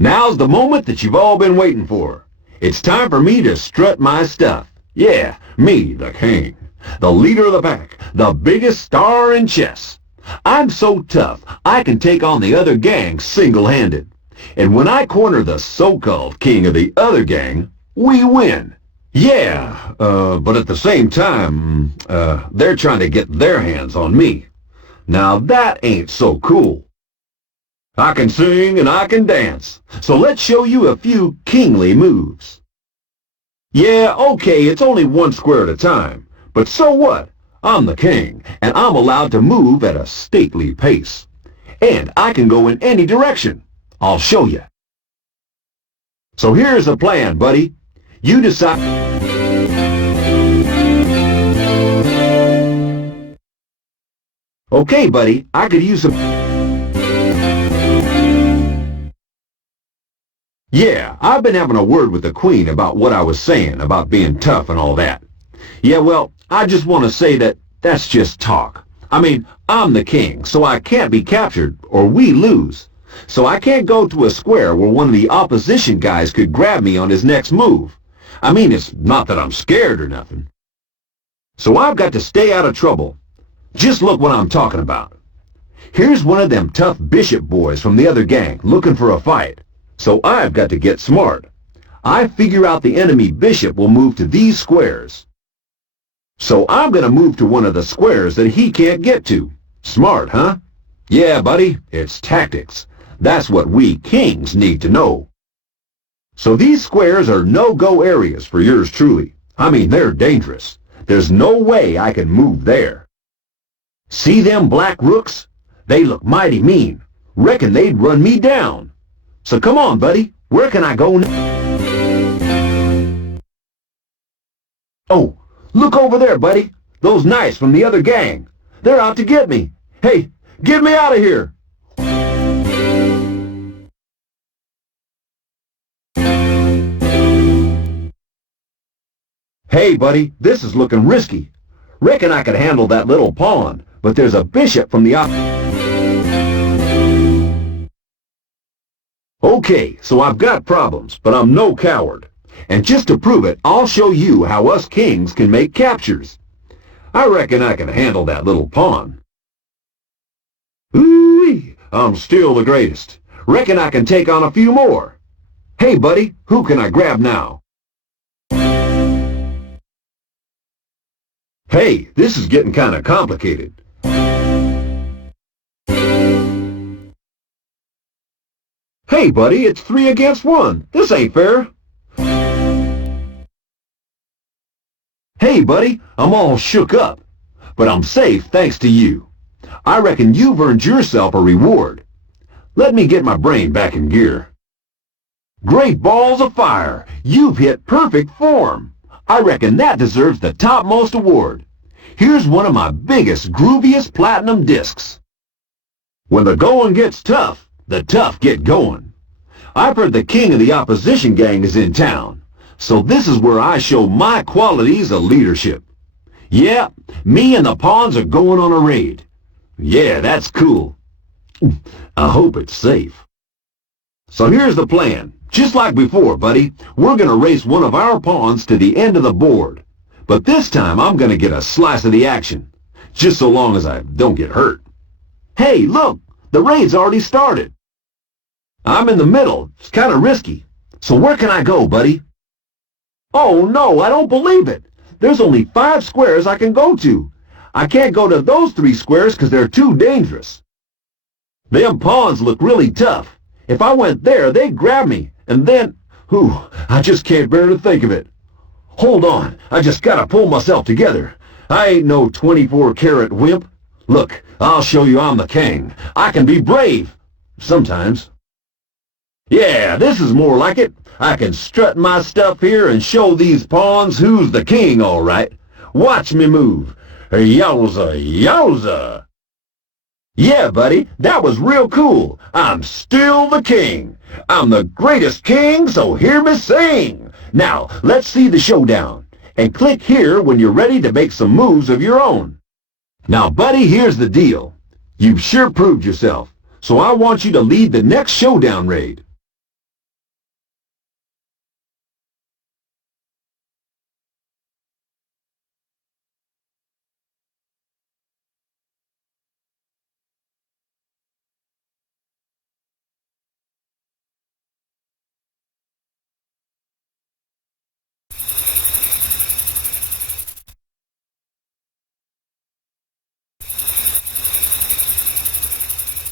Now's the moment that you've all been waiting for. It's time for me to strut my stuff. Yeah, me, the king, the leader of the pack, the biggest star in chess. I'm so tough, I can take on the other gang single-handed. And when I corner the so-called king of the other gang, we win. Yeah, but at the same time, they're trying to get their hands on me. Now that ain't so cool. I can sing and I can dance, so let's show you a few kingly moves. Yeah, okay, it's only one square at a time, but so what? I'm the king, and I'm allowed to move at a stately pace. And I can go in any direction. I'll show you. So here's the plan, buddy. You decide... Okay, buddy, I could use some... Yeah, I've been having a word with the Queen about what I was saying about being tough and all that. Yeah, well, I just want to say that that's just talk. I mean, I'm the king, so I can't be captured, or we lose. So I can't go to a square where one of the opposition guys could grab me on his next move. I mean, it's not that I'm scared or nothing. So I've got to stay out of trouble. Just look what I'm talking about. Here's one of them tough bishop boys from the other gang looking for a fight. So I've got to get smart. I figure out the enemy bishop will move to these squares. So I'm going to move to one of the squares that he can't get to. Smart, huh? Yeah, buddy, it's tactics. That's what we kings need to know. So these squares are no-go areas for yours truly. I mean, they're dangerous. There's no way I can move there. See them black rooks? They look mighty mean. Reckon they'd run me down. So come on, buddy. Where can I go now? Oh, look over there, buddy. Those knights from the other gang. They're out to get me. Hey, get me out of here. Hey, buddy, this is looking risky. Reckon I could handle that little pawn, but there's a bishop from the Okay, so I've got problems, but I'm no coward. And just to prove it, I'll show you how us kings can make captures. I reckon I can handle that little pawn. Ooh-wee, I'm still the greatest. Reckon I can take on a few more. Hey, buddy, who can I grab now? Hey, this is getting kind of complicated. Hey, buddy, it's 3 against 1. This ain't fair. Hey, buddy, I'm all shook up. But I'm safe thanks to you. I reckon you've earned yourself a reward. Let me get my brain back in gear. Great balls of fire! You've hit perfect form. I reckon that deserves the topmost award. Here's one of my biggest, grooviest platinum discs. When the going gets tough, the tough get going. I've heard the king of the opposition gang is in town, so this is where I show my qualities of leadership. Yeah, me and the pawns are going on a raid. Yeah, that's cool. I hope it's safe. So here's the plan. Just like before, buddy, we're going to race one of our pawns to the end of the board. But this time I'm going to get a slice of the action, just so long as I don't get hurt. Hey, look, the raid's already started. I'm in the middle. It's kind of risky. So where can I go, buddy? Oh, no, I don't believe it. There's only 5 squares I can go to. I can't go to those 3 squares because they're too dangerous. Them pawns look really tough. If I went there, they'd grab me, and then... Whew, I just can't bear to think of it. Hold on, I just gotta pull myself together. I ain't no 24-carat wimp. Look, I'll show you I'm the king. I can be brave. Sometimes. Yeah, this is more like it. I can strut my stuff here and show these pawns who's the king, all right. Watch me move. Yowza, yowza. Yeah, buddy, that was real cool. I'm still the king. I'm the greatest king, so hear me sing. Now, let's see the showdown. And click here when you're ready to make some moves of your own. Now, buddy, here's the deal. You've sure proved yourself, so I want you to lead the next showdown raid.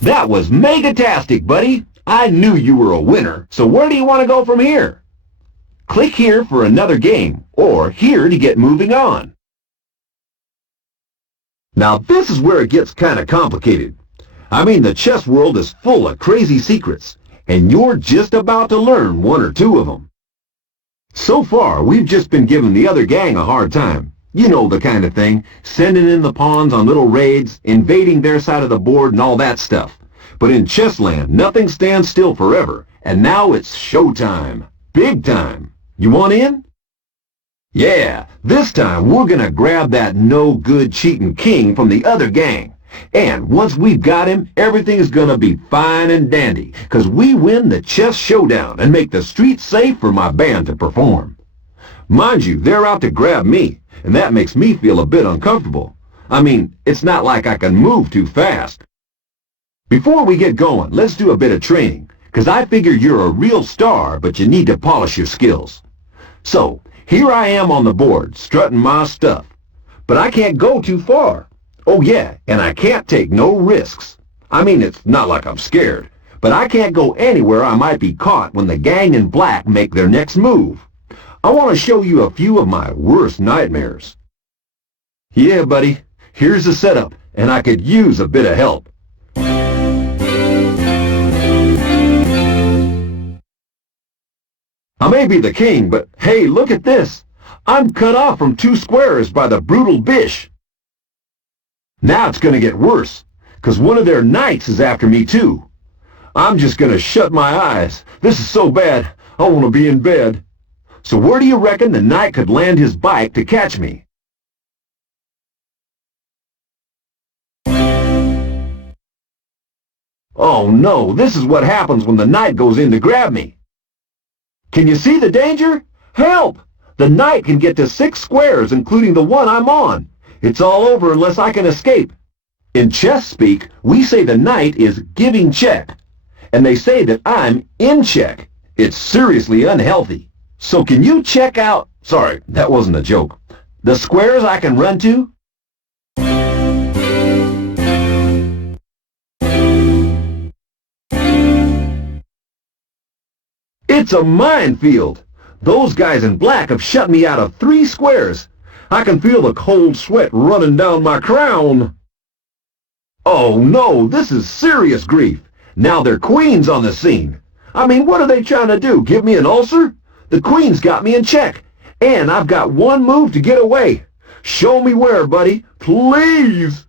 That was mega-tastic, buddy. I knew you were a winner, so where do you want to go from here? Click here for another game, or here to get moving on. Now this is where it gets kind of complicated. I mean, the chess world is full of crazy secrets, and you're just about to learn one or two of them. So far, we've just been giving the other gang a hard time. You know the kind of thing, sending in the pawns on little raids, invading their side of the board and all that stuff. But in Chessland, nothing stands still forever, and now it's showtime. Big time. You want in? Yeah, this time we're gonna grab that no-good cheating king from the other gang. And once we've got him, everything's gonna be fine and dandy, 'cause we win the chess showdown and make the streets safe for my band to perform. Mind you, they're out to grab me, and that makes me feel a bit uncomfortable. I mean, it's not like I can move too fast. Before we get going, let's do a bit of training, 'cause I figure you're a real star, but you need to polish your skills. So, here I am on the board, strutting my stuff. But I can't go too far. Oh yeah, and I can't take no risks. I mean, it's not like I'm scared, but I can't go anywhere I might be caught when the gang in black make their next move. I want to show you a few of my worst nightmares. Yeah, buddy, here's the setup, and I could use a bit of help. I may be the king, but hey, look at this. I'm cut off from 2 squares by the brutal bish. Now it's going to get worse, 'cause one of their knights is after me too. I'm just going to shut my eyes. This is so bad, I want to be in bed. So where do you reckon the knight could land his bike to catch me? Oh no, this is what happens when the knight goes in to grab me. Can you see the danger? Help! The knight can get to 6 squares, including the one I'm on. It's all over unless I can escape. In chess speak, we say the knight is giving check, and they say that I'm in check. It's seriously unhealthy. So can you check out, sorry, that wasn't a joke, the squares I can run to? It's a minefield. Those guys in black have shut me out of 3 squares. I can feel the cold sweat running down my crown. Oh no, this is serious grief. Now their queen's on the scene. I mean, what are they trying to do, give me an ulcer? The queen's got me in check, and I've got one move to get away. Show me where, buddy, please.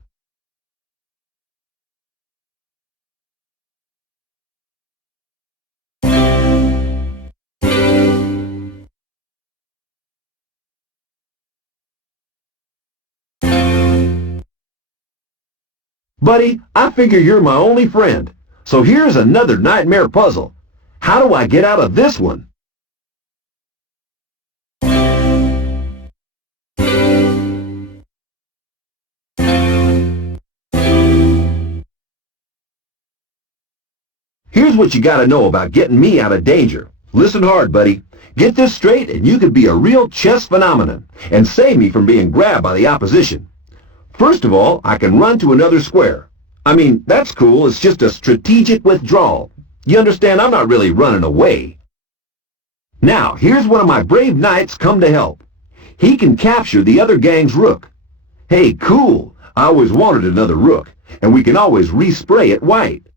Buddy, I figure you're my only friend. So here's another nightmare puzzle. How do I get out of this one? Here's what you gotta know about getting me out of danger. Listen hard, buddy. Get this straight and you could be a real chess phenomenon and save me from being grabbed by the opposition. First of all, I can run to another square. I mean, that's cool. It's just a strategic withdrawal. You understand, I'm not really running away. Now, here's one of my brave knights come to help. He can capture the other gang's rook. Hey, cool. I always wanted another rook, and we can always respray it white.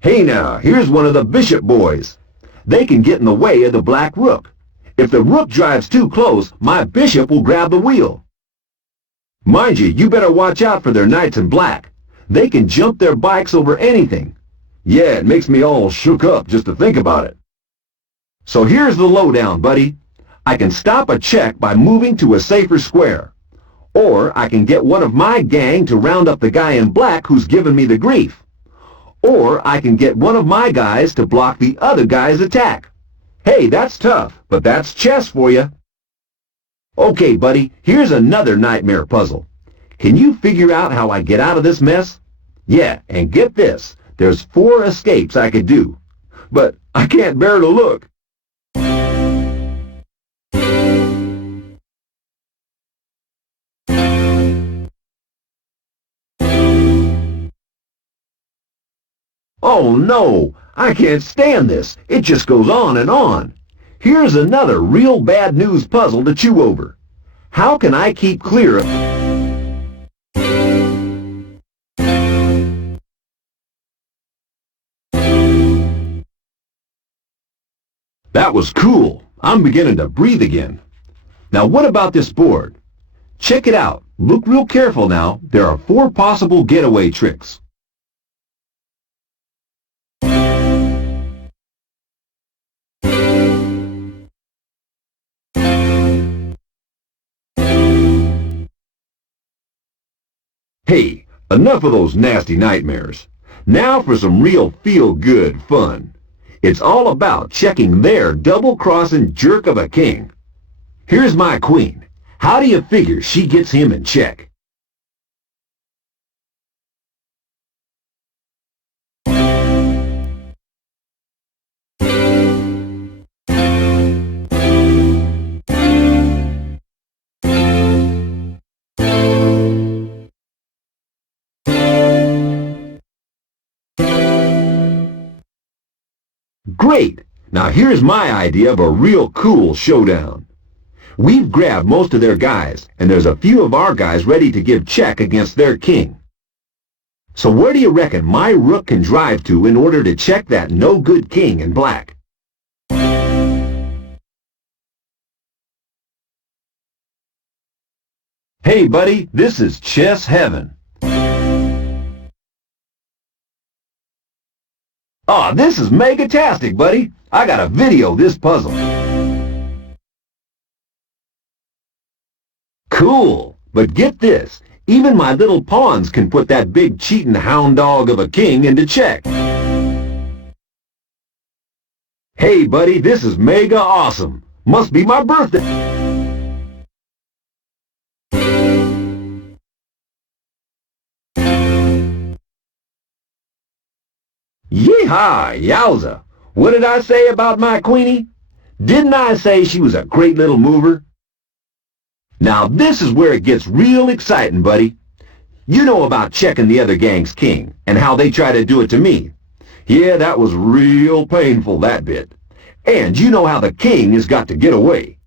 Hey now, here's one of the bishop boys. They can get in the way of the black rook. If the rook drives too close, my bishop will grab the wheel. Mind you, you better watch out for their knights in black. They can jump their bikes over anything. Yeah, it makes me all shook up just to think about it. So here's the lowdown, buddy. I can stop a check by moving to a safer square. Or I can get one of my gang to round up the guy in black who's giving me the grief. Or I can get one of my guys to block the other guy's attack. Hey, that's tough, but that's chess for you. Okay, buddy, here's another nightmare puzzle. Can you figure out how I get out of this mess? Yeah, and get this, there's 4 escapes I could do. But I can't bear to look. Oh no, I can't stand this. It just goes on and on. Here's another real bad news puzzle to chew over. How can I keep clear of... That was cool. I'm beginning to breathe again. Now what about this board? Check it out. Look real careful now. There are 4 possible getaway tricks. Hey, enough of those nasty nightmares. Now for some real feel-good fun. It's all about checking their double-crossing jerk of a king. Here's my queen. How do you figure she gets him in check? Great! Now here's my idea of a real cool showdown. We've grabbed most of their guys, and there's a few of our guys ready to give check against their king. So where do you reckon my rook can drive to in order to check that no-good king in black? Hey buddy, this is chess heaven. Aw, this is mega-tastic, buddy. I gotta video this puzzle. Cool, but get this. Even my little pawns can put that big cheating hound dog of a king into check. Hey, buddy, this is mega awesome. Must be my birthday. Yeehaw, yowza. What did I say about my queenie? Didn't I say she was a great little mover? Now this is where it gets real exciting, buddy. You know about checking the other gang's king, and how they try to do it to me. Yeah, that was real painful, that bit. And you know how the king has got to get away.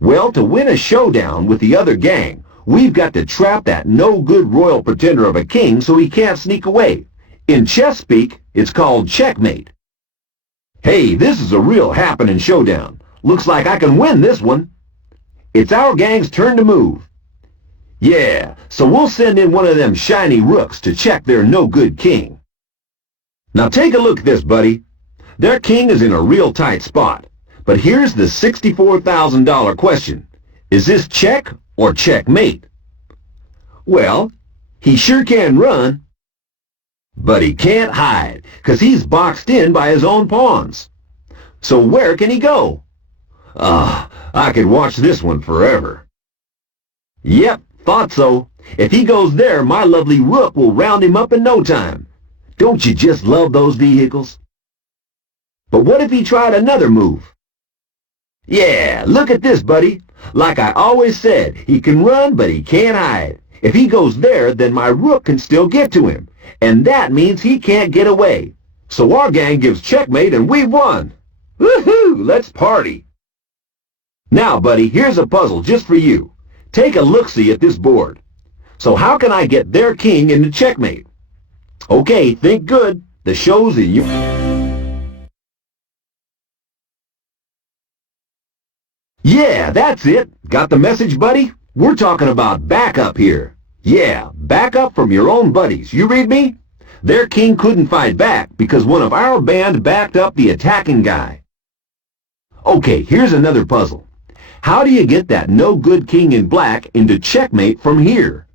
Well, to win a showdown with the other gang, we've got to trap that no-good royal pretender of a king so he can't sneak away. In chess speak, it's called checkmate. Hey, this is a real happening showdown. Looks like I can win this one. It's our gang's turn to move. Yeah, so we'll send in one of them shiny rooks to check their no-good king. Now take a look at this, buddy. Their king is in a real tight spot. But here's the $64,000 question. Is this check or checkmate? Well, he sure can run. But he can't hide, 'cause he's boxed in by his own pawns. So where can he go? I could watch this one forever. Yep, thought so. If he goes there, my lovely rook will round him up in no time. Don't you just love those vehicles? But what if he tried another move? Yeah, look at this, buddy. Like I always said, he can run, but he can't hide. If he goes there, then my rook can still get to him. And that means he can't get away. So our gang gives checkmate and we've won. Woohoo! Let's party. Now, buddy, here's a puzzle just for you. Take a look-see at this board. So how can I get their king into checkmate? Okay, think good. The show's in you. Yeah, that's it. Got the message, buddy? We're talking about backup here. Yeah, backup from your own buddies. You read me? Their king couldn't fight back because one of our band backed up the attacking guy. Okay, here's another puzzle. How do you get that no-good king in black into checkmate from here?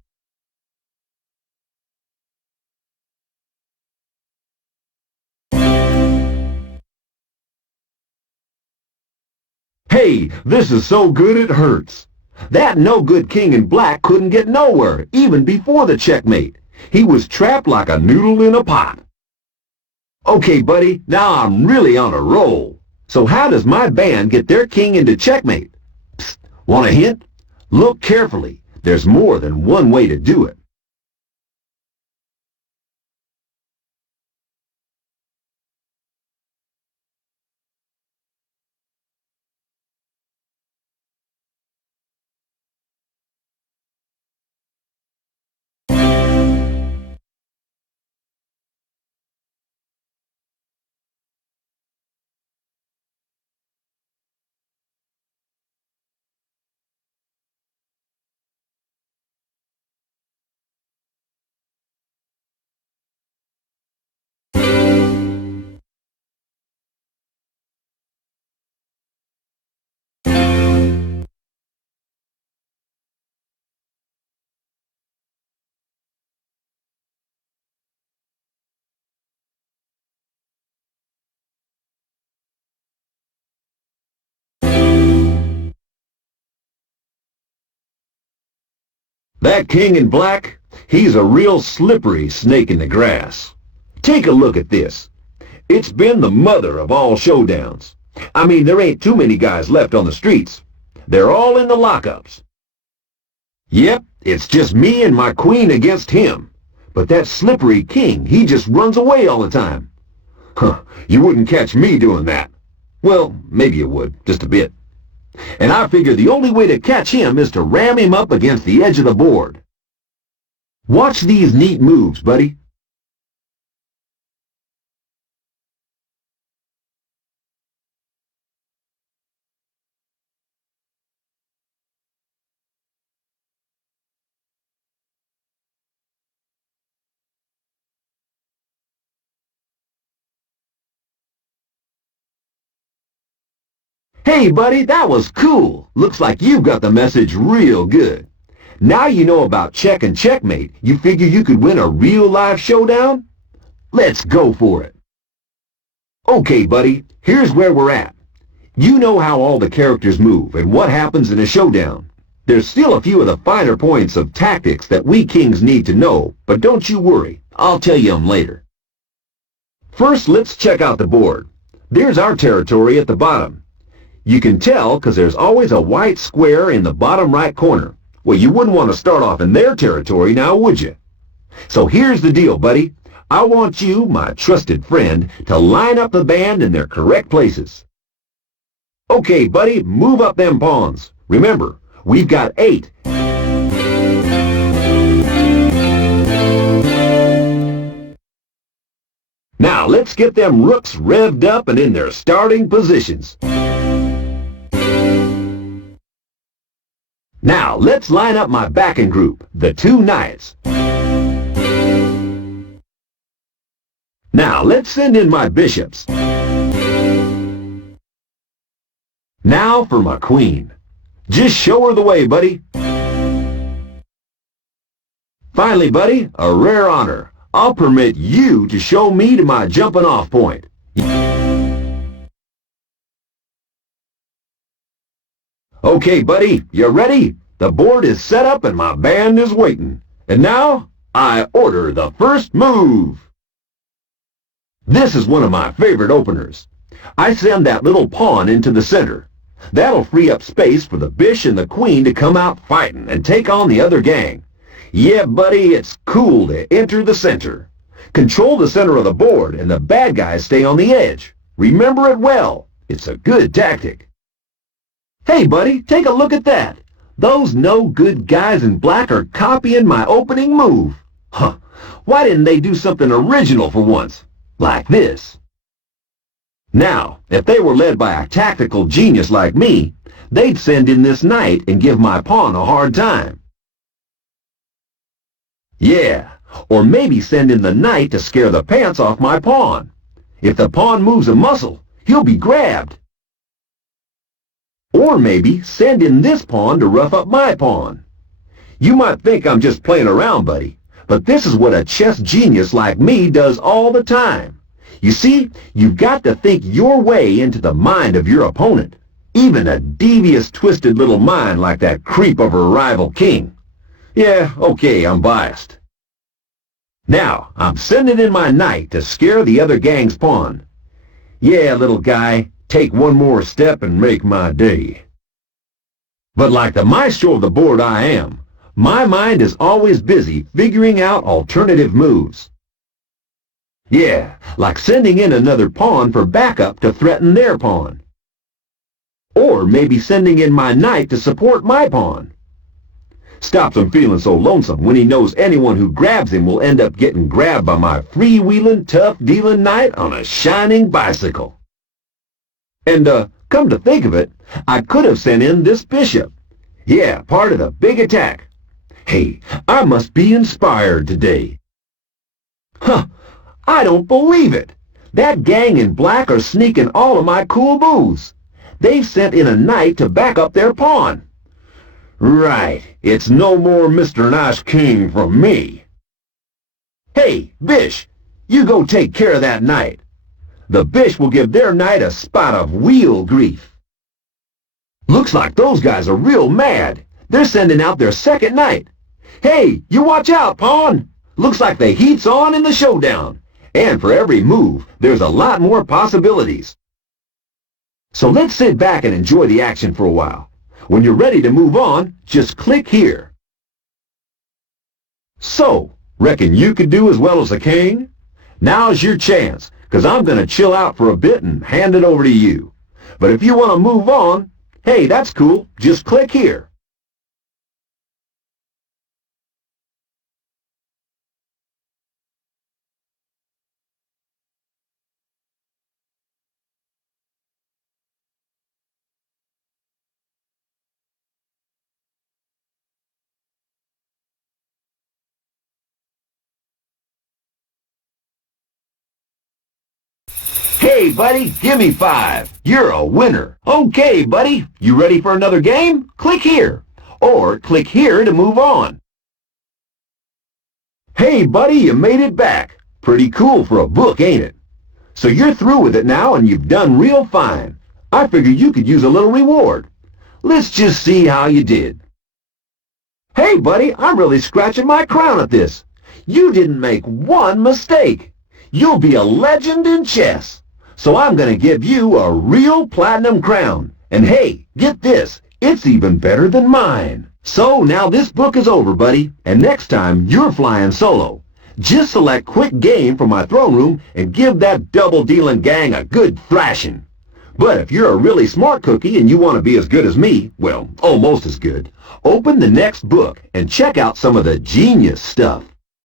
Hey, this is so good it hurts. That no-good king in black couldn't get nowhere, even before the checkmate. He was trapped like a noodle in a pot. Okay, buddy, now I'm really on a roll. So how does my band get their king into checkmate? Psst, want a hint? Look carefully. There's more than one way to do it. That king in black, he's a real slippery snake in the grass. Take a look at this. It's been the mother of all showdowns. I mean, there ain't too many guys left on the streets. They're all in the lockups. Yep, it's just me and my queen against him. But that slippery king, he just runs away all the time. Huh, you wouldn't catch me doing that. Well, maybe you would, just a bit. And I figure the only way to catch him is to ram him up against the edge of the board. Watch these neat moves, buddy. Hey, buddy, that was cool. Looks like you got the message real good. Now you know about check and checkmate. You figure you could win a real-life showdown? Let's go for it. Okay, buddy, here's where we're at. You know how all the characters move and what happens in a showdown. There's still a few of the finer points of tactics that we kings need to know, but don't you worry. I'll tell you them later. First, let's check out the board. There's our territory at the bottom. You can tell because there's always a white square in the bottom right corner. Well, you wouldn't want to start off in their territory now, would you? So here's the deal, buddy. I want you, my trusted friend, to line up the band in their correct places. Okay, buddy, move up them pawns. Remember, we've got 8. Now, let's get them rooks revved up and in their starting positions. Now, let's line up my backing group, the 2 knights. Now, let's send in my bishops. Now for my queen. Just show her the way, buddy. Finally, buddy, a rare honor. I'll permit you to show me to my jumping-off point. Okay, buddy, you ready? The board is set up and my band is waiting. And now, I order the first move. This is one of my favorite openers. I send that little pawn into the center. That'll free up space for the bishop and the queen to come out fighting and take on the other gang. Yeah, buddy, it's cool to enter the center. Control the center of the board and the bad guys stay on the edge. Remember it well. It's a good tactic. Hey, buddy, take a look at that. Those no-good guys in black are copying my opening move. Huh, why didn't they do something original for once? Like this. Now, if they were led by a tactical genius like me, they'd send in this knight and give my pawn a hard time. Yeah, or maybe send in the knight to scare the pants off my pawn. If the pawn moves a muscle, he'll be grabbed. Or maybe send in this pawn to rough up my pawn. You might think I'm just playing around, buddy, but this is what a chess genius like me does all the time. You see, you've got to think your way into the mind of your opponent, even a devious, twisted little mind like that creep of a rival king. Yeah, okay, I'm biased. Now, I'm sending in my knight to scare the other gang's pawn. Yeah, little guy, take one more step and make my day. But like the maestro of the board I am, my mind is always busy figuring out alternative moves. Yeah, like sending in another pawn for backup to threaten their pawn. Or maybe sending in my knight to support my pawn. Stops him feeling so lonesome when he knows anyone who grabs him will end up getting grabbed by my freewheeling, tough-dealing knight on a shining bicycle. And, come to think of it, I could have sent in this bishop. Yeah, part of the big attack. Hey, I must be inspired today. Huh, I don't believe it. That gang in black are sneaking all of my cool moves. They've sent in a knight to back up their pawn. Right, it's no more Mr. Nice King from me. Hey, Bish, you go take care of that knight. The Bish will give their knight a spot of wheel grief. Looks like those guys are real mad. They're sending out their second knight. Hey, you watch out, pawn! Looks like the heat's on in the showdown. And for every move, there's a lot more possibilities. So let's sit back and enjoy the action for a while. When you're ready to move on, just click here. So, reckon you could do as well as the king? Now's your chance, 'cause I'm going to chill out for a bit and hand it over to you. But if you want to move on, hey, that's cool. Just click here. Hey, buddy, give me 5. You're a winner. Okay, buddy, you ready for another game? Click here. Or click here to move on. Hey, buddy, you made it back. Pretty cool for a book, ain't it? So you're through with it now and you've done real fine. I figured you could use a little reward. Let's just see how you did. Hey, buddy, I'm really scratching my crown at this. You didn't make one mistake. You'll be a legend in chess. So I'm going to give you a real platinum crown. And hey, get this, it's even better than mine. So now this book is over, buddy, and next time you're flying solo. Just select Quick Game from my throne room and give that double-dealing gang a good thrashing. But if you're a really smart cookie and you want to be as good as me, well, almost as good, open the next book and check out some of the genius stuff.